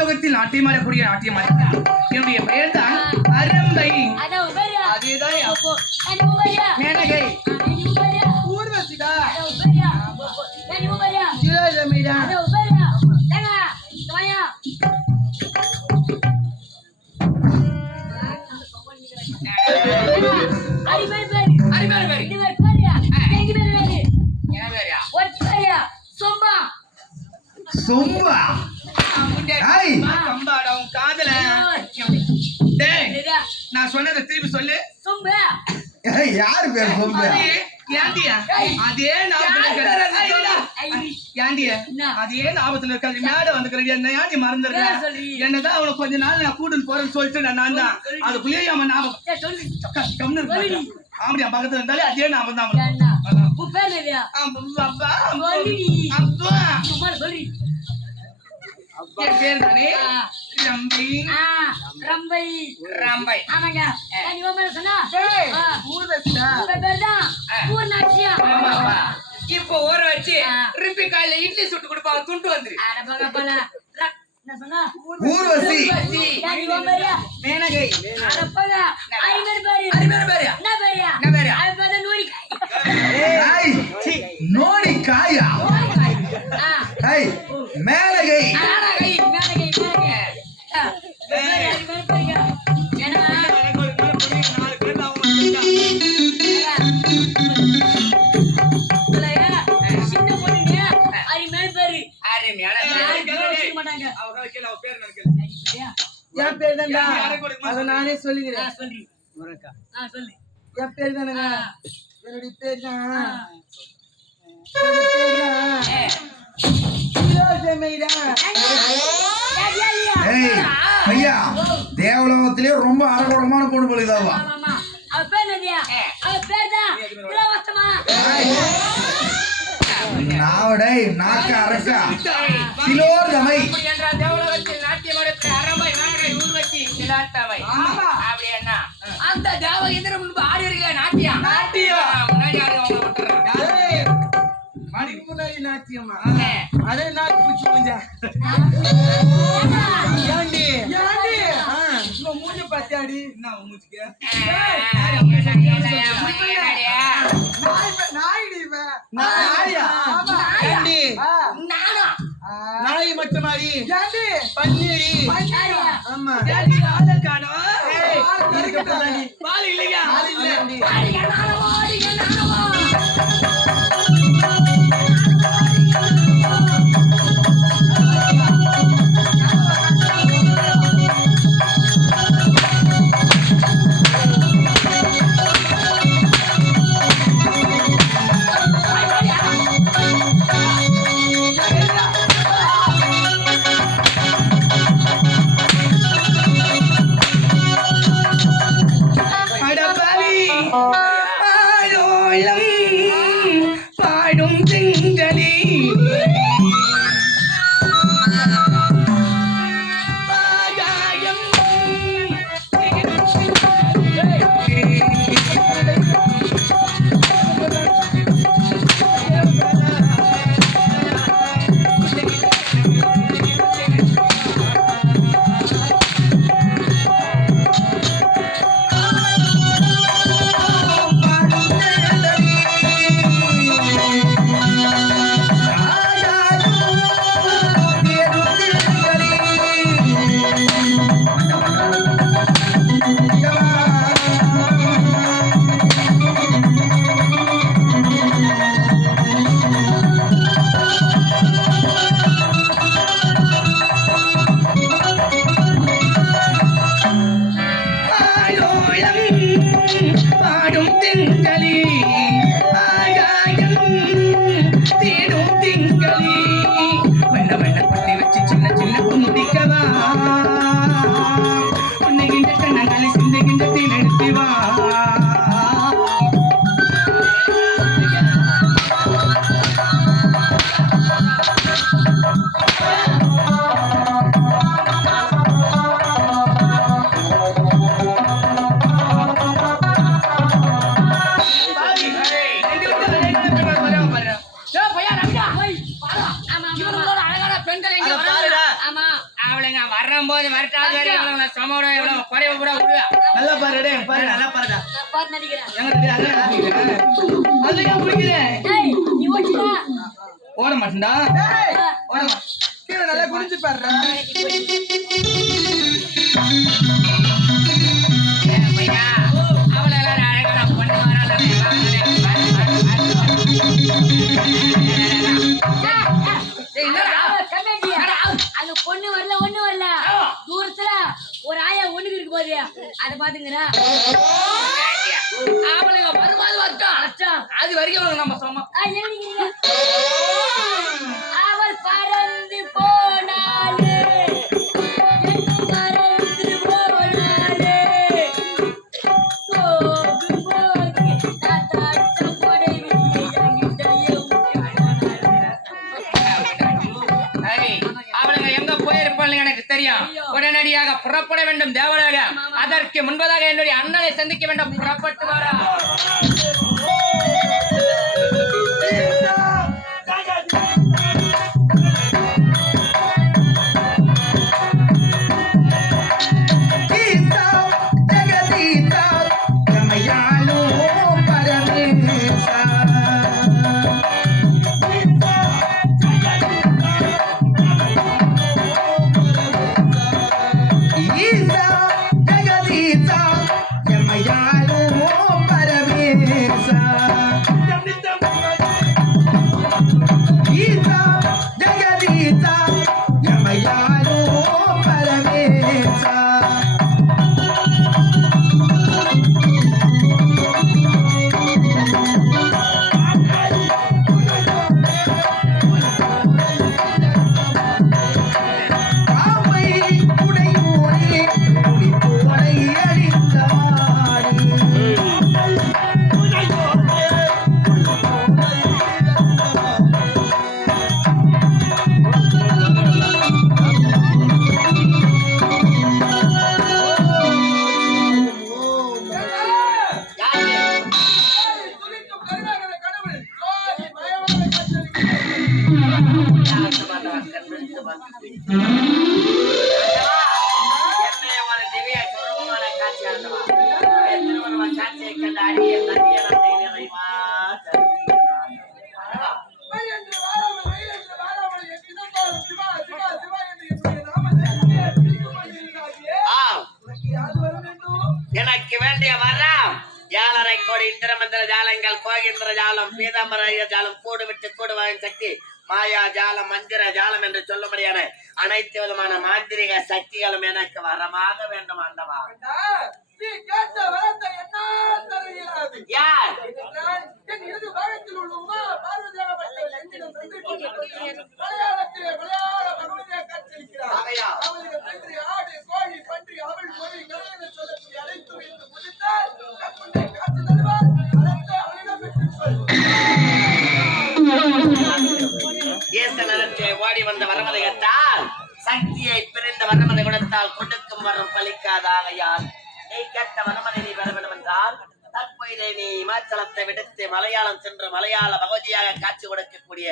தேவலோகத்தில் நாட்டியம் ஆடக்கூடிய நாட்டியம் என்னுடைய பெயர் தான் அரம்பை அதேதான் மேனகை. ஊர்வசிதா. ஜிலாஜமிடா அதான் நான் சொன்னதை திருப்பி சொல்லு. சொம்பு. ஏய், யாரு பேர் சொம்பு? ஏண்டியா அதே இருக்காது ஏண்டிய அதே ஞாபகத்துல இருக்காது மேட வந்துக்கிறது என்ன? ஏண்டி சொல்லி? என்னதான் அவனை கொஞ்ச நாள் நான் கூட்டிட்டு போறேன்னு சொல்லிட்டு நான் நான் தான். அதுக்குள்ளேயே அவன் ஞாபகம்? சொல்லு. க- கம்முனு இருக்கான். ஆமாடியா பக்கத்துல இருந்தாலே அதே ஞாபகம் தான். அப்பா, அப்பா, அப்பா, சொல்லுடி. அப்பா. சும்மா சொல்லி என் பேர் தானே. ரம்பி. ரம்பை. ரம்பை. ஆமாங்க. நீ உன் பேர் சொன்னா? டேய், ஆ. ஊர்வசிடா. உங்க பேர் தான் பூர்ணாட்சியா ஆமாப்பா. இப்போ ஊற வச்சு ஆ. ரிப்பி காலையில இட்லி சுட்டு கொடுப்பாங்க துண்டு வந்துரு அட பக பல ஊர்வசி. மேனகை. பேர்? பேர். என்ன என்ன பேரு? அது நோடி காயா. மேலகை? என் பேர் தான்டா. அதை நானே சொல்லிக்கிறேன். என் பேர் தானேங்க. என்னுடைய பேர் தான். ஐயா தேவலோகத்திலே ரொம்ப அரகுடமான பொண்ணு பொழுதாவா ஆமா, ஆமா. அவ பேர் என்னது? அவ பேர் தான் இளவரசமா. நாவடை நாக்க அரக்கா திலோர்தமை? அந்த தேவ இந்திரன் முன்பு ஆடி இருக்கிற நாட்டியம் நாட்டியம். ஏ, அதே நாட்டு பூச்சி பூஞ்சா ஏண்டா? ஏண்டி? உங்க மூஞ்சி பார்த்தியாடி? என்ன மூஞ்சிக்கு? நாயிடி இவன் நாயா? ஏண்டி? நானா? நாய் மட்டும் ஏண்டி? யாரியா? ஆமா. ஏண்டி ஆள பால் இல்லையா? பால் இல்ல Dani! அது வரைக்கும் எவ்வளவு சமோட எவ்வளவு குறைவு கூட விடுவா. நல்லா பாரு டேய் பாரு நல்லா பாருடா. அதான் குடிக்கிறேன் ஓட மாட்டேன்டா. ஓட மாட்டேன். நல்லா குடிச்சு பாடுறா அத பாத்துங்கடா அவளுங்க வருவாது வரட்டும். அச்சான் அது வரைக்கும் நம்ம சொன்னோம் சந்திக்க வேண்டும். புறப்பட்டு வரா எனக்கு வேண்டிய வரம். ஏழரை கோடி இந்திரமந்திர ஜாலங்கள் கோகிந்திர ஜாலம் பீதாம்பர ஜாலம் கூடு விட்டு கூடு வாழும் சக்தி மாயா ஜாலம் மந்திர ஜாலம் என்று சொல்லும்படியான அனைத்து விதமான மாந்திரிக சக்திகளும் எனக்கு வரமாக வேண்டும் ஆண்டவா. நீ கேட்ட வரத்தை என்னால் தர இயலாது யார் என் இறுதி பாகத்தில் உள்ள உமா பார்வதியாகப்பட்டவள் என்னிடம் சந்திக்கப்பட்டு மலையாளத்திலே மலையாள பகவதியாக காட்சியளிக்கிறார் ஆகையா. அவளுக்கு நன்றி ஆடு கோழி பன்றி அவள் மொழி கலைஞர் சொல்லக்கூடிய அனைத்து வைத்து முடித்தால் தருவார். அவளிடம் ஓடி வந்த வரமதை கேட்டால் சக்தியை பிரிந்த வரமதை கொடுத்தால் கொடுக்கும் வரம் பலிக்காதாகையால் நீ கேட்ட நீ பெற வேண்டும் என்றால் தற்போதைய நீ இமாச்சலத்தை விடுத்து மலையாளம் சென்று மலையாள பகுதியாக காட்சி கொடுக்கக்கூடிய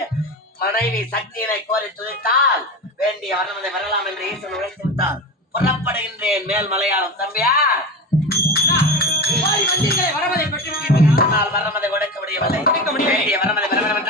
மனைவி சக்தியினை கோரி துதித்தால் வேண்டிய வரமதை வரலாம் என்று ஈசன் உழைத்து விட்டார். புறப்படுகின்றேன் மேல் மலையாளம். தம்பியா! வரமதை வந்தீர்களே, ஆனால் வரமதை கொடுக்க முடியவில்லை கொடுக்க முடியவில்லை. வேண்டிய வரமதை பெற வேண்டும்